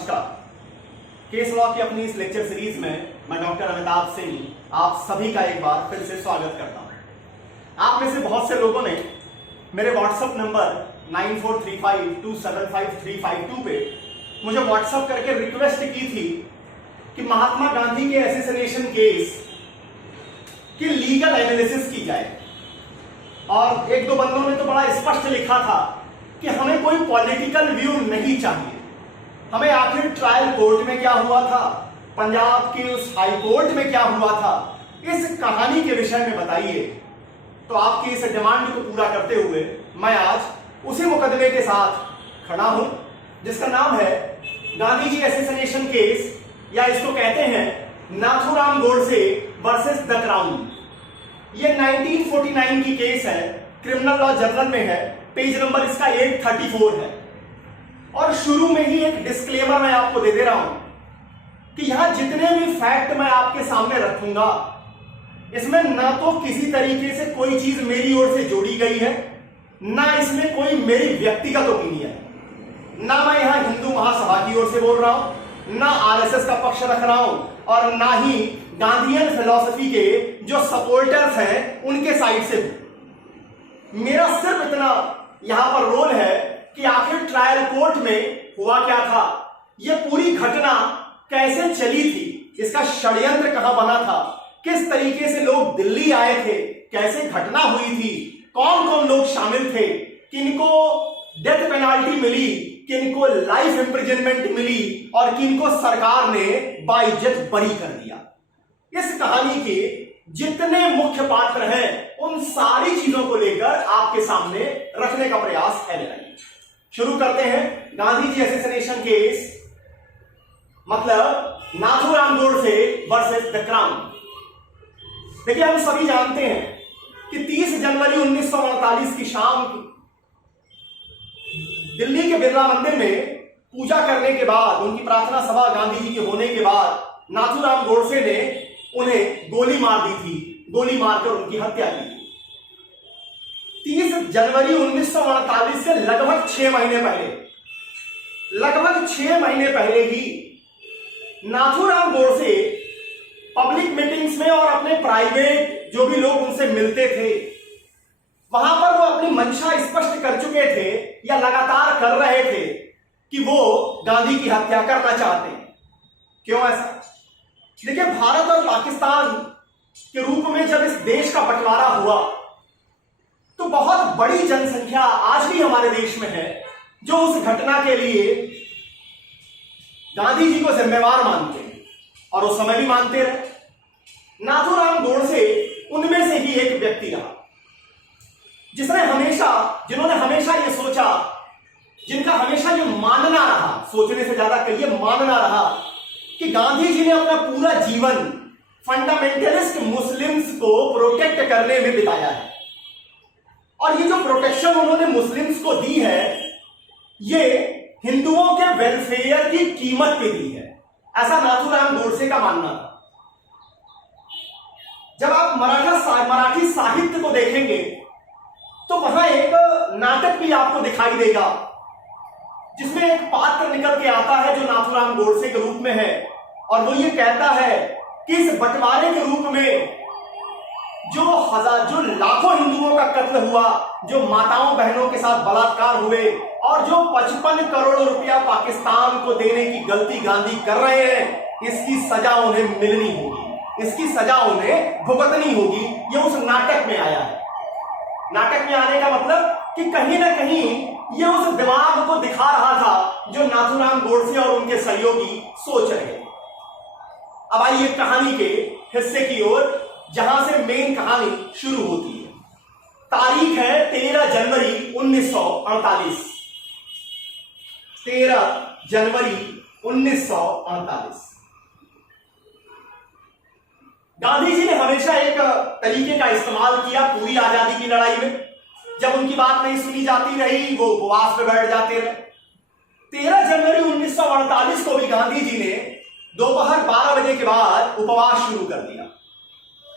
नमस्कार। Case law की अपनी इस लेक्चर सीरीज में मैं डॉक्टर अमिताभ सिंह आप सभी का एक बार फिर से स्वागत करता हूं। आप में से बहुत से लोगों ने मेरे व्हाट्सएप नंबर 9435275352 पे मुझे व्हाट्सएप करके रिक्वेस्ट की थी कि महात्मा गांधी के असैसिनेशन केस की लीगल एनालिसिस की जाए। और एक दो बंदों ने तो बड़ा स्पष्ट लिखा था कि हमें कोई पॉलिटिकल व्यू नहीं चाहिए, हमें आखिर ट्रायल कोर्ट में क्या हुआ था, पंजाब के उस हाई कोर्ट में क्या हुआ था, इस कहानी के विषय में बताइए। तो आपकी इस डिमांड को पूरा करते हुए मैं आज उसी मुकदमे के साथ खड़ा हूं जिसका नाम है गांधी जी असैसिनेशन केस, या इसको कहते हैं Nathuram Godse versus the crown. ये 1949 की केस है, क्रिमिनल लॉ जर्नल में है, पेज नंबर इसका 834 है। और शुरू में ही एक डिस्क्लेमर मैं आपको दे दे रहा हूं कि यहां जितने भी फैक्ट मैं आपके सामने रखूंगा इसमें ना तो किसी तरीके से कोई चीज मेरी ओर से जोड़ी गई है, ना इसमें कोई मेरी व्यक्तिगत ओपिनियन है, ना मैं यहां हिंदू महासभा की ओर से बोल रहा हूं, ना आरएसएस का पक्ष रख रहा हूं, और ना ही गांधीयन फिलॉसफी के जो सपोर्टर्स हैं उनके साइड से। मेरा सिर्फ इतना यहां पर रोल है कि आखिर ट्रायल कोर्ट में हुआ क्या था, यह पूरी घटना कैसे चली थी, इसका षड्यंत्र कहां बना था, किस तरीके से लोग दिल्ली आए थे, कैसे घटना हुई थी, कौन कौन लोग शामिल थे, किनको डेथ पेनाल्टी मिली, किनको लाइफ इंप्रिजनमेंट मिली और किनको सरकार ने बाइज्जत बरी कर दिया। इस कहानी के जितने मुख्य पात्र हैं उन सारी चीजों को लेकर आपके सामने रखने का प्रयास है मेरा। शुरू करते हैं गांधी जी असैसिनेशन केस, मतलब Nathuram Godse versus the crown. देखिए, हम सभी जानते हैं कि 30 जनवरी 1948 की शाम दिल्ली के बिरला मंदिर में पूजा करने के बाद, उनकी प्रार्थना सभा गांधी जी के होने के बाद नाथूराम गोडसे ने उन्हें गोली मार दी थी, गोली मारकर उनकी हत्या की थी। 30 जनवरी 1948 से लगभग 6 महीने पहले ही नाथूराम गोडसे पब्लिक मीटिंग्स में और अपने प्राइवेट जो भी लोग उनसे मिलते थे वहां पर वो अपनी मंशा स्पष्ट कर चुके थे या लगातार कर रहे थे कि वो गांधी की हत्या करना चाहते हैं। क्यों ऐसा? देखिए, भारत और पाकिस्तान के रूप में जब इस देश का बंटवारा हुआ तो बहुत बड़ी जनसंख्या आज भी हमारे देश में है जो उस घटना के लिए गांधी जी को जिम्मेवार मानते हैं और उस समय भी मानते रहे। नाथूराम गोडसे उनमें से ही एक व्यक्ति रहा जिन्होंने हमेशा ये सोचा, जिनका हमेशा ये मानना रहा, सोचने से ज्यादा कहिए मानना रहा, कि गांधी जी ने अपना पूरा जीवन फंडामेंटलिस्ट मुस्लिम्स को प्रोटेक्ट करने में बिताया है। और ये जो प्रोटेक्शन उन्होंने मुस्लिम्स को दी है ये हिंदुओं के वेलफेयर की कीमत पे दी है, ऐसा नाथूराम गोडसे का मानना था। जब आप मराठी साहित्य को देखेंगे तो वहां एक नाटक भी आपको दिखाई देगा जिसमें एक पात्र निकल के आता है जो नाथूराम गोडसे के रूप में है, और वो ये कहता है कि इस बंटवारे के रूप में जो लाखों हिंदुओं का कत्ल हुआ, जो माताओं बहनों के साथ बलात्कार हुए, और जो 55 करोड़ रुपया पाकिस्तान को देने की गलती गांधी कर रहे हैं, इसकी सजा उन्हें मिलनी होगी, इसकी सजा उन्हें भुगतनी होगी। ये उस नाटक में आया है। नाटक में आने का मतलब कि कहीं ना कहीं ये उस दिमाग को दिखा रहा था जो नाथूराम गोडसे और उनके सहयोगी सोच रहे थे। अब आइए कहानी के हिस्से की ओर जहां से मेन कहानी शुरू होती है। तारीख है 13 जनवरी 1948। 13 जनवरी 1948। गांधी जी ने हमेशा एक तरीके का इस्तेमाल किया पूरी आजादी की लड़ाई में। जब उनकी बात नहीं सुनी जाती रही वो उपवास पे बैठ जाते रहे। 13 जनवरी 1948 को भी गांधी जी ने दोपहर 12 बजे के बाद उपवास शुरू कर दिया।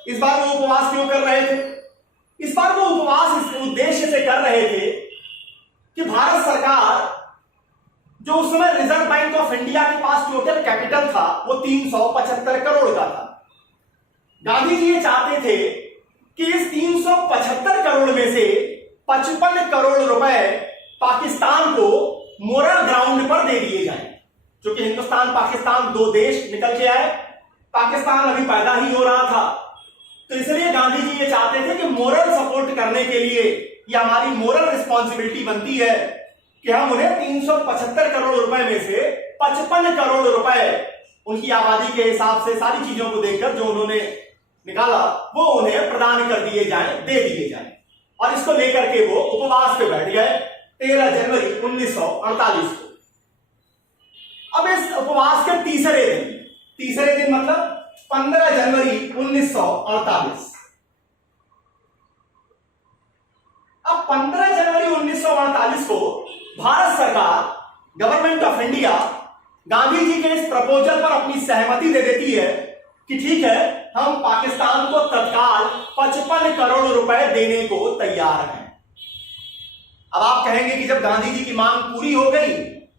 इस बार वो उपवास क्यों कर रहे थे? इस बार वो उपवास इस उद्देश्य से कर रहे थे कि भारत सरकार जो उस समय रिजर्व बैंक ऑफ इंडिया की कैपिटल था वो 375 करोड़ का था। गांधी जी ये चाहते थे कि इस 375 करोड़ में से 55 करोड़ रुपए पाकिस्तान को मोरल ग्राउंड पर दे दिए जाएं। क्योंकि हिंदुस्तान पाकिस्तान दो देश निकल के आए, पाकिस्तान अभी पैदा ही हो रहा था, तो इसलिए गांधी जी ये चाहते थे कि मोरल सपोर्ट करने के लिए ये हमारी मोरल रिस्पॉन्सिबिलिटी बनती है कि हम उन्हें 375 करोड़ रुपए में से 55 करोड़ रुपए उनकी आबादी के हिसाब से सारी चीजों को देखकर जो उन्होंने निकाला वो उन्हें प्रदान कर दिए जाएं, दे दिए जाएं। और इसको लेकर के वो उपवास पे बैठ गए 13 जनवरी 1948 को। अब इस उपवास के तीसरे दिन मतलब 15 जनवरी 1948। अब 15 जनवरी 1948 को भारत सरकार, government of India, Gandhi ji के इस प्रपोजल पर अपनी सहमति दे देती है कि ठीक है, हम पाकिस्तान को तत्काल 55 करोड़ रुपए देने को तैयार हैं। अब आप कहेंगे कि जब गांधी जी की मांग पूरी हो गई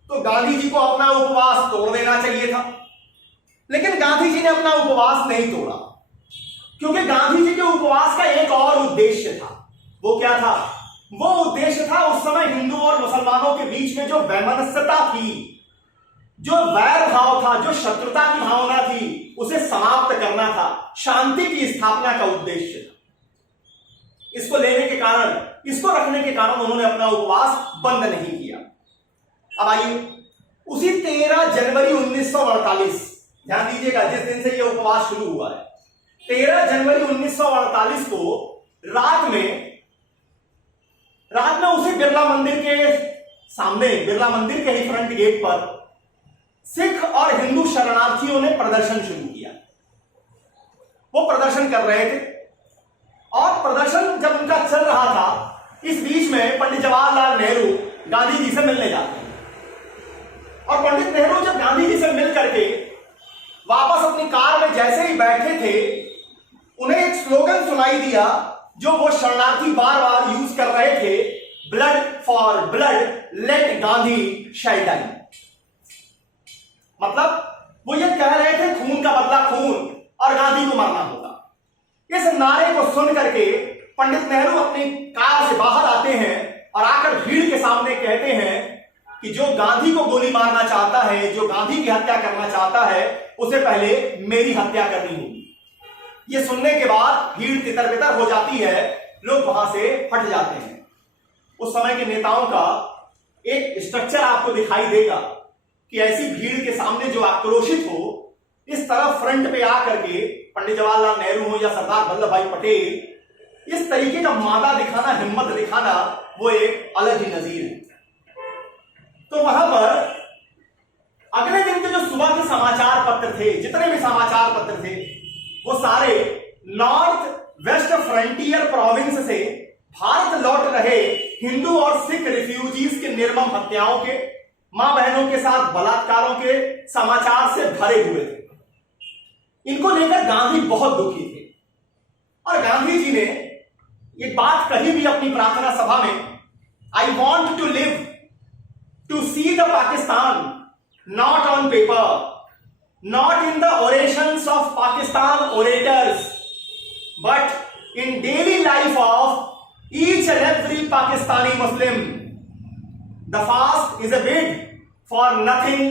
तो गांधी जी को अपना उपवास तोड़ देना चाहिए था, लेकिन गांधी जी ने अपना उपवास नहीं तोड़ा, क्योंकि गांधी जी के उपवास का एक और उद्देश्य था। वो क्या था? वो उद्देश्य था उस समय हिंदू और मुसलमानों के बीच में जो वैमनस्यता थी, जो वैर भाव था, जो शत्रुता की भावना थी, उसे समाप्त करना था, शांति की स्थापना का उद्देश्य था। इसको लेने के कारण, इसको रखने के कारण उन्होंने अपना उपवास बंद नहीं किया। अब आइए, उसी 13 जनवरी 1948, ध्यान दीजिएगा जिस दिन से यह उपवास शुरू हुआ है, 13 जनवरी 1948 को रात में उसी बिरला मंदिर के सामने, बिरला मंदिर के ही फ्रंट गेट पर सिख और हिंदू शरणार्थियों ने प्रदर्शन शुरू किया। वो प्रदर्शन कर रहे थे और प्रदर्शन जब उनका चल रहा था, इस बीच में पंडित जवाहरलाल नेहरू गांधी जी से मिलने जाते हैं। और पंडित नेहरू जब गांधी जी से मिल करके वापस अपनी कार में जैसे ही बैठे थे, उन्हें एक स्लोगन सुनाई दिया जो वो शरणार्थी बार बार यूज कर रहे थे, blood for blood, let Gandhi shed die. मतलब वो ये कह रहे थे खून का बदला खून और गांधी को मारना होगा। इस नारे को सुन करके पंडित नेहरू अपनी कार से बाहर आते हैं और आकर भीड़ के सामने कहते हैं कि जो गांधी को गोली मारना चाहता है, जो गांधी की हत्या करना चाहता है, उसे पहले मेरी हत्या करनी होगी। ये सुनने के बाद भीड़ तितर बितर हो जाती है, लोग वहां से हट जाते हैं। उस समय के नेताओं का एक स्ट्रक्चर आपको दिखाई देगा कि ऐसी भीड़ के सामने जो आक्रोशित हो, इस तरफ फ्रंट पे आकर के पंडित जवाहरलाल नेहरू हो या सरदार वल्लभ भाई पटेल, इस तरीके का मादा दिखाना, हिम्मत दिखाना, वो एक अलग ही नजीर है। तो वहां पर अगले दिन के जो सुबह के समाचार पत्र थे, जितने भी समाचार पत्र थे, वो सारे नॉर्थ वेस्ट फ्रंटियर प्रोविंस से भारत लौट रहे हिंदू और सिख रिफ्यूजीज के निर्मम हत्याओं के, मां बहनों के साथ बलात्कारों के समाचार से भरे हुए थे। इनको लेकर गांधी बहुत दुखी थे और गांधी जी ने एक बात कही भी अपनी प्रार्थना सभा में, I want to live to see the Pakistan not on paper, not in the orations of Pakistan orators, but in daily life of each and every Pakistani Muslim. The fast is a bid for nothing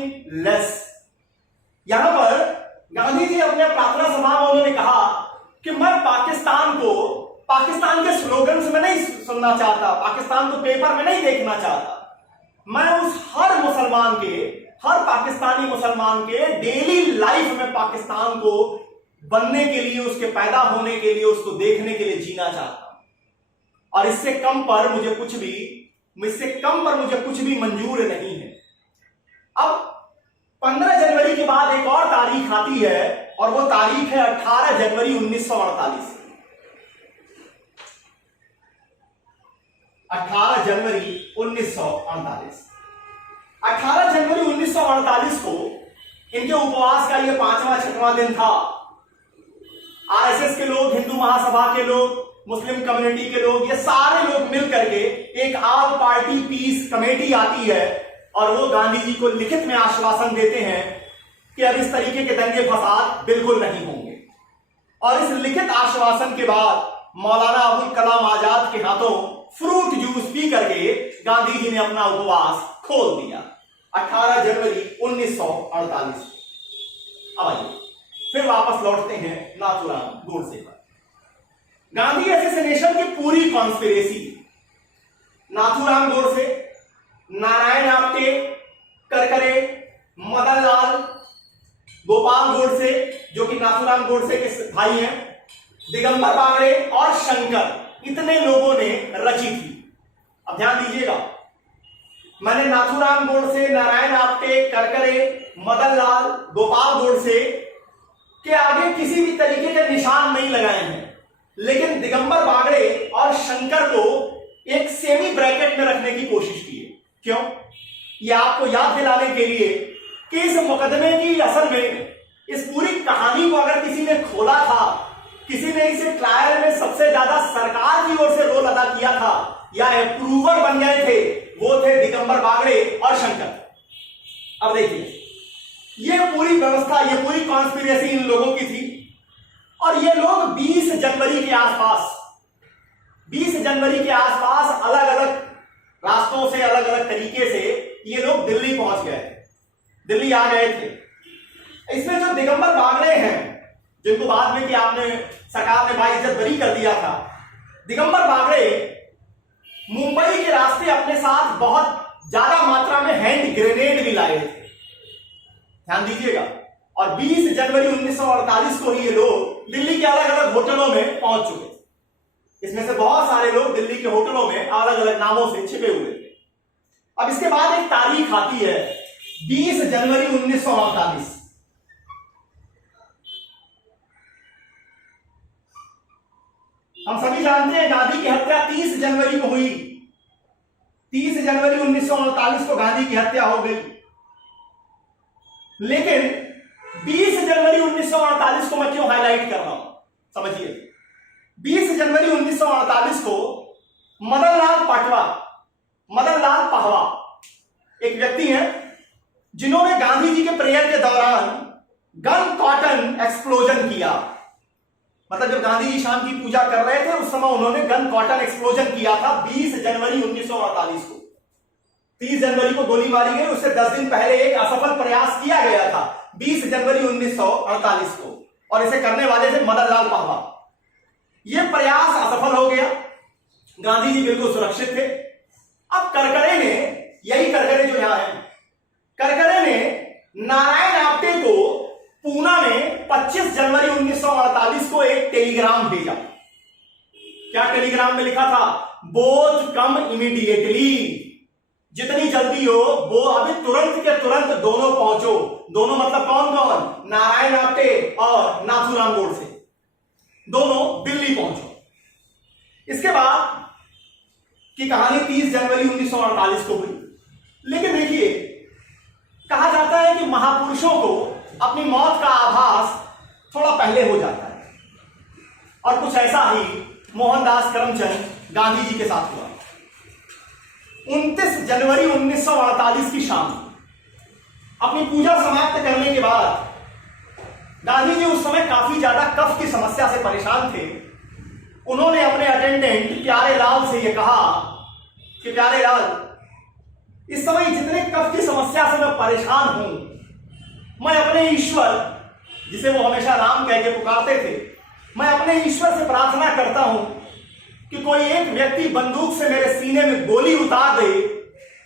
less. यहां पर गांधी जी अपने प्रार्थना सभा में उन्होंने कहा कि मैं पाकिस्तान को पाकिस्तान के स्लोगन्स में नहीं सुनना चाहता, पाकिस्तान को पेपर में नहीं देखना चाहता। मैं उस हर मुसलमान के, हर पाकिस्तानी मुसलमान के डेली लाइफ में पाकिस्तान को बनने के लिए, उसके पैदा होने के लिए, उसको देखने के लिए जीना चाहता हूं। और इससे कम पर मुझे कुछ भी मंजूर नहीं है। अब 15 जनवरी के बाद एक और तारीख आती है और वो तारीख है 18 जनवरी 1948। 18 जनवरी 1948। 18 जनवरी 1948 को इनके उपवास का यह 5वां-6वां दिन था। आरएसएस के लोग, हिंदू महासभा के लोग, मुस्लिम कम्युनिटी के लोग, ये सारे लोग मिल करके एक ऑल पार्टी पीस कमेटी आती है और वो गांधी जी को लिखित में आश्वासन देते हैं कि अब इस तरीके के दंगे फसाद बिल्कुल नहीं होंगे। और इस लिखित आश्वासन के बाद मौलाना अबुल कलाम आजाद के हाथों फ्रूट जूस पी करके गांधी जी ने अपना उपवास खोल दिया 18 जनवरी 1948। अब आइए फिर वापस लौटते हैं नाथूराम गोडसे पर। गांधी एसेसिनेशन की पूरी कॉन्स्पिरेसी नाथूराम गोडसे, नारायण आप्टे, करकरे, मदन लाल, गोपाल गोडसे जो कि नाथूराम गोडसे के भाई हैं, दिगंबर बागड़े और शंकर, इतने लोगों ने रची थी। अब ध्यान दीजिएगा, मैंने नाथूराम गोडसे, नारायण आप्टे, करकरे, मदन लाल, गोपाल गोडसे के आगे किसी भी तरीके के निशान नहीं लगाए हैं, लेकिन दिगंबर बागड़े और शंकर को एक सेमी ब्रैकेट में रखने की कोशिश की है। क्यों? यह आपको याद दिलाने के लिए कि इस मुकदमे की असल में इस पूरी कहानी को अगर किसी ने खोला था, किसी ने इसे ट्रायल में सबसे ज्यादा सरकार की ओर से रोल अदा किया था या अप्रूवर बन गए थे, वो थे दिगंबर बागड़े और शंकर। अब देखिए, ये पूरी व्यवस्था, ये पूरी कॉन्स्पिरेसी इन लोगों की थी और ये लोग 20 जनवरी के आसपास अलग अलग रास्तों से, अलग अलग तरीके से ये लोग दिल्ली पहुंच गए, दिल्ली आ गए थे। इसमें जो दिगंबर बागड़े हैं, जिनको बाद में कि आपने सरकार ने बाइज्जत बरी कर दिया था, दिगंबर बागड़े मुंबई के रास्ते अपने साथ बहुत ज्यादा मात्रा में हैंड ग्रेनेड भी लाए थे, ध्यान दीजिएगा। और 20 जनवरी 1948 को ही ये लोग दिल्ली के अलग अलग होटलों में पहुंच चुके थे। इसमें से बहुत सारे लोग दिल्ली के होटलों में अलग अलग नामों से छिपे हुए थे। अब इसके बाद एक तारीख आती है 20 जनवरी 1948। हम सभी जानते हैं गांधी की हत्या 30 जनवरी को हुई। 30 जनवरी 1948 को गांधी की हत्या हो गई, लेकिन 20 जनवरी 1948 को मैं क्यों हाईलाइट कर रहा हूं, समझिए। 20 जनवरी 1948 को मदन लाल पहवा एक व्यक्ति हैं जिन्होंने गांधी जी के प्रेयर के दौरान गन कॉटन एक्सप्लोजन किया। मतलब जब गांधी जी शाम की पूजा कर रहे थे उस समय उन्होंने गन कॉटन एक्सप्लोजन किया था 20 जनवरी 1948 को। 30 जनवरी को गोली मारी गई, उससे 10 दिन पहले एक असफल प्रयास किया गया था 20 जनवरी 1948 को, और इसे करने वाले थे मदन लाल पहवा। यह प्रयास असफल हो गया, गांधी जी बिल्कुल सुरक्षित थे। अब करकरे ने, यही करकरे जो यहां है, करकरे ने नारायण आप्टे को पूना में 25 जनवरी 1948 को एक टेलीग्राम भेजा। क्या टेलीग्राम में लिखा था? बोथ कम इमीडिएटली, जितनी जल्दी हो वो अभी तुरंत के तुरंत दोनों पहुंचो। दोनों मतलब कौन कौन? नारायण आप्टे और नाथूराम गोडसे, दोनों दिल्ली पहुंचो। इसके बाद की कहानी 30 जनवरी 1948 को हुई। लेकिन देखिए, कहा जाता है कि महापुरुषों को अपनी मौत का आभास थोड़ा पहले हो जाता है, और कुछ ऐसा ही मोहनदास करमचंद गांधी जी के साथ हुआ। 29 जनवरी 1948 की शाम अपनी पूजा समाप्त करने के बाद गांधी जी उस समय काफी ज्यादा कफ की समस्या से परेशान थे। उन्होंने अपने अटेंडेंट प्यारे लाल से यह कहा कि प्यारे लाल, इस समय जितने कफ की समस्या से मैं परेशान हूं, मैं अपने ईश्वर, जिसे वो हमेशा राम कह के पुकारते थे, मैं अपने ईश्वर से प्रार्थना करता हूं कि कोई एक व्यक्ति बंदूक से मेरे सीने में गोली उतार दे,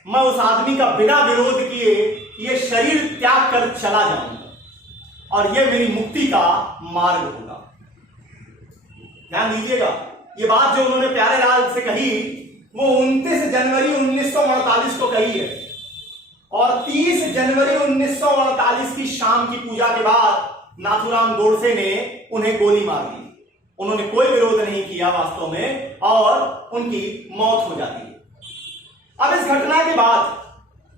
मैं उस आदमी का बिना विरोध किए ये शरीर त्याग कर चला जाऊंगा और ये मेरी मुक्ति का मार्ग होगा। ध्यान दीजिएगा, ये बात जो उन्होंने प्यारे लाल से कही वो 29 जनवरी 1948 को कही है, और 30 जनवरी 1948 की शाम की पूजा के बाद नाथूराम गोडसे ने उन्हें गोली मार दी। उन्होंने कोई विरोध नहीं किया वास्तव में, और उनकी मौत हो जाती है। अब इस घटना के बाद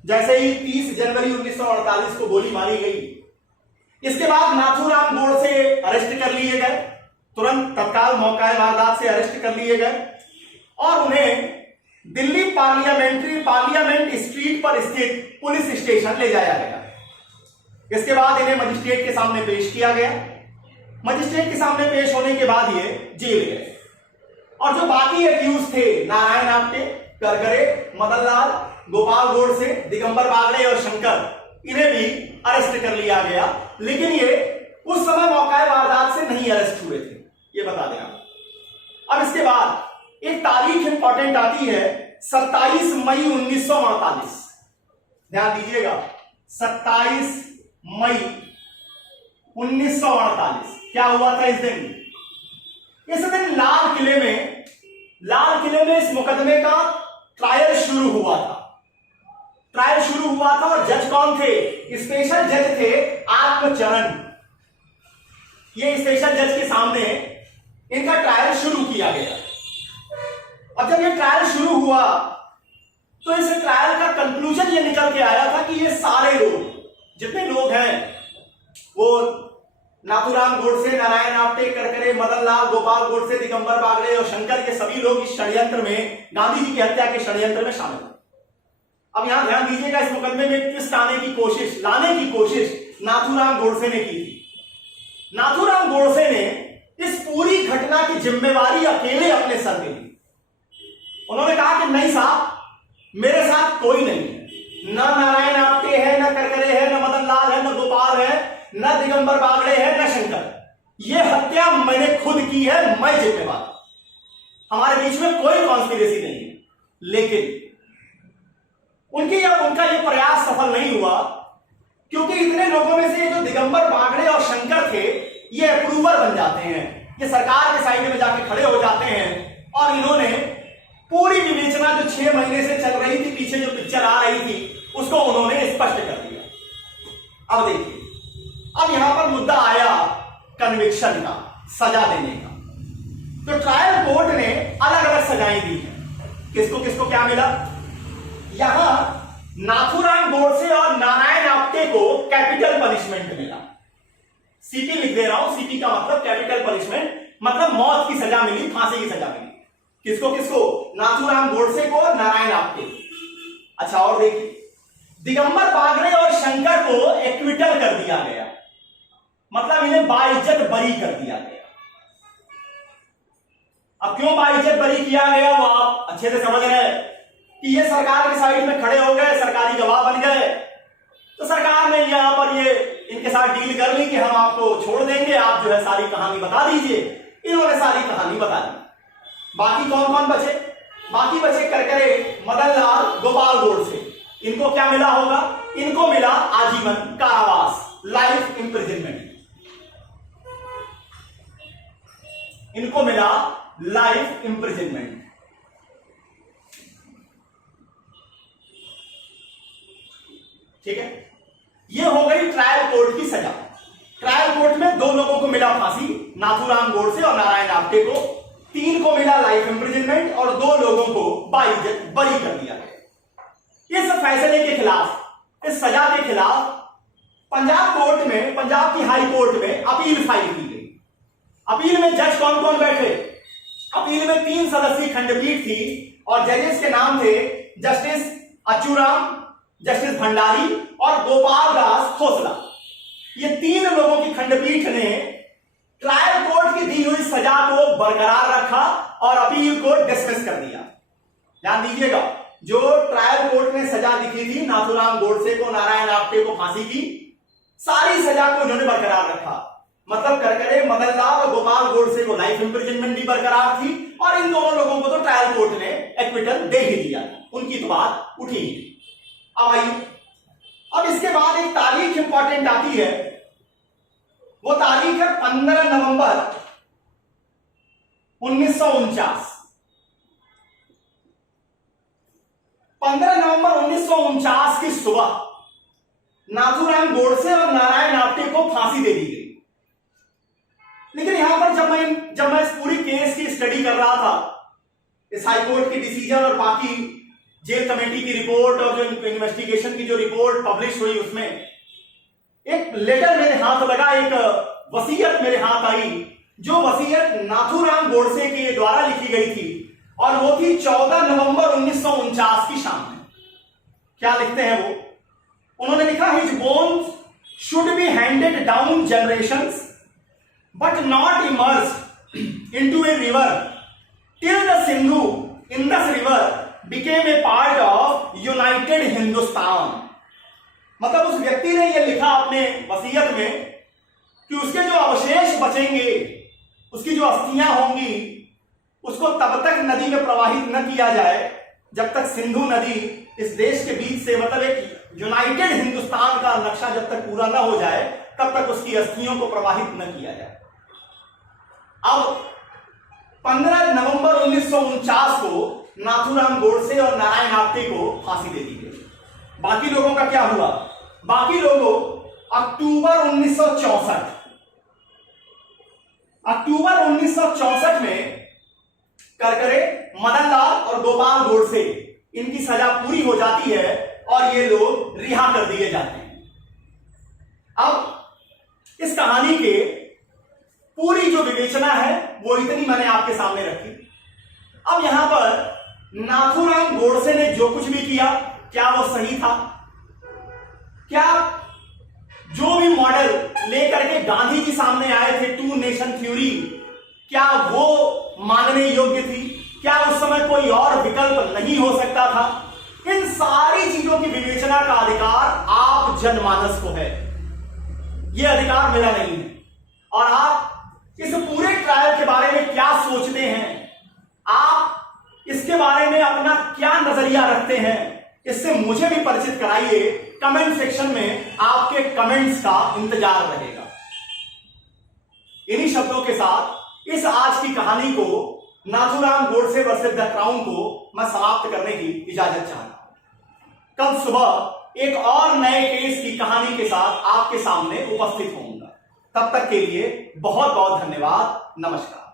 जैसे ही 30 जनवरी 1948 को गोली मारी गई, इसके बाद नाथूराम गोडसे अरेस्ट कर लिए गए, तुरंत तत्काल मौका वारदात से अरेस्ट कर लिए गए और उन्हें दिल्ली पार्लियामेंट स्ट्रीट पर स्थित पुलिस स्टेशन ले जाया गया। इसके बाद इन्हें मजिस्ट्रेट के सामने पेश किया गया। मजिस्ट्रेट के सामने पेश होने के बाद ये जेल गए। और जो बाकी एक्यूज थे, नारायण आप्टे, करकरे, मदन लाल, गोपाल गोडसे, दिगंबर बागड़े और शंकर, इन्हें भी अरेस्ट कर लिया गया। लेकिन ये उस समय मौका वारदात से नहीं अरेस्ट हुए थे, ये बता दें आप। अब इसके बाद एक तारीख इंपॉर्टेंट आती है, 27 मई 1948। ध्यान दीजिएगा, 27 मई 1948 क्या हुआ था इस दिन? इस दिन लाल किले में इस मुकदमे का ट्रायल शुरू हुआ था। और जज कौन थे? स्पेशल जज थे आत्मचरण। ये स्पेशल जज के सामने इनका ट्रायल शुरू किया गया। अब जब ये ट्रायल शुरू हुआ तो इस ट्रायल का कंक्लूजन ये निकल के आया था कि ये सारे लोग, जितने लोग हैं, वो नाथूराम गोडसे, नारायण आप्टे, करकरे, मदन लाल, गोपाल गोडसे, दिगंबर बागड़े और शंकर, के सभी लोग इस षड्यंत्र में, गांधी जी की हत्या के षड्यंत्र में शामिल थे। अब यहां ध्यान दीजिएगा, इस मुकदमे में ट्विस्ट लाने की कोशिश नाथूराम गोडसे ने की थी। नाथूराम गोडसे ने इस पूरी घटना की जिम्मेवारी अकेले अपने सर पे ली। उन्होंने कहा कि नहीं साहब, मेरे साथ कोई नहीं है, न नारायण आप्टे है, न करकरे है, न मदन लाल है, न गोपाल है, न दिगंबर बागड़े है, न शंकर। ये हत्या मैंने खुद की है, मैं जिम्मेवार। हमारे बीच में कोई कॉन्स्पिरेसी नहीं है। लेकिन उनका ये प्रयास सफल नहीं हुआ, क्योंकि इतने लोगों में से जो दिगंबर बागड़े और शंकर थे, ये अप्रूवर बन जाते हैं, ये सरकार के साइड में जाके खड़े हो जाते हैं। और इन्होंने पूरी विवेचना जो 6 महीने से चल रही थी, पीछे जो पिक्चर आ रही थी, उसको उन्होंने स्पष्ट कर दिया। अब देखिए, अब यहां पर मुद्दा आया कन्विक्शन का, सजा देने का। तो ट्रायल कोर्ट ने अलग अलग सजाएं दी हैं। किसको किसको क्या मिला? यहां नाथूराम गोडसे और नारायण आप्टे को कैपिटल पनिशमेंट मिला। सीपी लिख दे रहा हूं, सीपी का मतलब कैपिटल पनिशमेंट, मतलब मौत की सजा मिली, फांसी की सजा मिली। किसको किसको? नाथूराम गोडसे को और नारायण आप्टे। अच्छा, और देखिए, दिगंबर बागड़े और शंकर को एक्विटल कर दिया गया, मतलब इन्हें बाइज्जत बरी कर दिया गया। अब क्यों बाइज्जत बरी किया गया वो आप अच्छे से समझ रहे हैं कि ये सरकार के साइड में खड़े हो गए, सरकारी गवाह बन गए, तो सरकार ने यहां पर ये इनके साथ डील कर ली कि हम आपको छोड़ देंगे, आप जो है सारी कहानी बता दीजिए। इन्होंने सारी कहानी बता दी। बाकी कौन कौन बचे? बाकी बचे करकरे, मदन लाल, गोपाल गोडसे। इनको क्या मिला होगा? इनको मिला आजीवन कारावास, लाइफ इंप्रिजनमेंट। इनको मिला लाइफ इंप्रिजनमेंट। ठीक है, ये हो गई ट्रायल कोर्ट की सजा। ट्रायल कोर्ट में 2 लोगों को मिला फांसी, नाथूराम गोडसे और नारायण आप्टे को। 3 को मिला लाइफ इंप्रिजनमेंट और 2 लोगों को बाइज्जत बरी कर दिया गया। इस फैसले के खिलाफ, इस सजा के खिलाफ पंजाब कोर्ट में, पंजाब की हाई कोर्ट में अपील फाइल की गई। अपील में जज कौन कौन बैठे? अपील में 3 सदस्यीय खंडपीठ थी और जजेस के नाम थे जस्टिस अच्चूराम, जस्टिस भंडारी और गोपाल दास खोसला। ये 3 लोगों की खंडपीठ ने ट्रायल कोर्ट की दी हुई सजा को बरकरार रखा और अपील को डिसमिस कर दिया। ध्यान दीजिएगा, जो ट्रायल कोर्ट ने सजा लिखी थी नाथूराम गोडसे को, नारायण आप्टे को फांसी की, सारी सजा को इन्होंने बरकरार रखा। मतलब करकरे, मदन लाल और गोपाल गोडसे को लाइफ इंप्रिजनमेंट भी बरकरार थी और इन दोनों लोगों को तो ट्रायल कोर्ट ने एक्विटल दे ही दिया, उनकी तो बात उठी ही। अब आइए, अब इसके बाद एक तारीख इंपॉर्टेंट आती है, वो तारीख है 15 नवंबर 1949। 15 नवंबर 1949 की सुबह नाथूराम गोडसे और नारायण आप्टे को फांसी दे दी गई। लेकिन यहां पर जब मैं इस पूरी केस की स्टडी कर रहा था, इस हाईकोर्ट की डिसीजन और बाकी जेल कमेटी की रिपोर्ट और जो इन्वेस्टिगेशन की जो रिपोर्ट पब्लिश हुई, उसमें एक लेटर मेरे हाथ लगा, एक वसीयत मेरे हाथ आई, जो वसीयत नाथूराम गोडसे के द्वारा लिखी गई थी और वो थी 14 नवंबर 1949 की शाम में। क्या लिखते हैं वो? उन्होंने लिखा, his bones should be handed down generations but not immersed into a river till the Sindhu Indus river became a part of united Hindustan। मतलब उस व्यक्ति ने यह लिखा अपने वसीयत में कि उसके जो अवशेष बचेंगे, उसकी जो अस्थियां होंगी, उसको तब तक नदी में प्रवाहित न किया जाए जब तक सिंधु नदी इस देश के बीच से, मतलब एक यूनाइटेड हिंदुस्तान का नक्शा जब तक पूरा न हो जाए तब तक उसकी अस्थियों को प्रवाहित न किया जाए। अब 15 नवंबर 1949 को नाथूराम गोडसे और नारायण आप्टे को फांसी दे दी गई। बाकी लोगों का क्या हुआ? बाकी लोगों अक्टूबर 1964 में करकरे, मदनलाल और गोपाल गोडसे, इनकी सजा पूरी हो जाती है और ये लोग रिहा कर दिए जाते हैं। अब इस कहानी के पूरी जो विवेचना है वो इतनी मैंने आपके सामने रखी। अब यहां पर नाथूराम गोडसे ने जो कुछ भी किया, क्या वो सही था? क्या जो भी मॉडल लेकर के गांधी जी सामने आए थे, टू नेशन थ्योरी, क्या वो मानने योग्य थी? क्या उस समय कोई और विकल्प नहीं हो सकता था? इन सारी चीजों की विवेचना का अधिकार आप जनमानस को है, यह अधिकार मेरा नहीं है। और आप इस पूरे ट्रायल के बारे में क्या सोचते हैं, आप इसके बारे में अपना क्या नजरिया रखते हैं, इससे मुझे भी परिचित कराइए। कमेंट सेक्शन में आपके कमेंट्स का इंतजार रहेगा। इन्हीं शब्दों के साथ इस आज की कहानी को, Nathuram Godse versus the crown को, मैं समाप्त करने की इजाजत चाहता हूं। कल सुबह एक और नए केस की कहानी के साथ आपके सामने उपस्थित होऊंगा। तब तक के लिए बहुत बहुत धन्यवाद। नमस्कार।